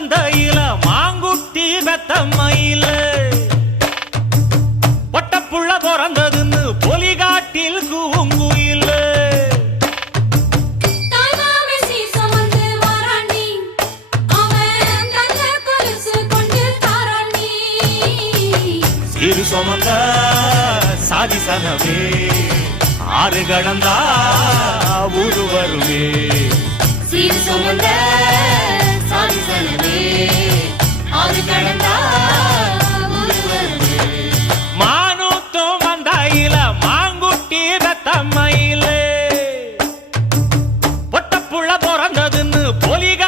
மந்தையில மாங்குட்டி பெத்தம்மையில பொட்டப்புள்ள பிறந்ததுன்னு பொலிகாட்டில் கூங்குயில சிறு சுமந்த சாதிசனவே ஆறு கடந்தா ஊரு வருவே சீர் சுமந்த சாதிசனவே ஆறு கடந்தா ஊரு வருவே மானூத்தும் மந்தாயில மாங்குட்டி ரத்தம்மையில பொட்டப்புள்ள பிறந்ததுன்னு பொலிகா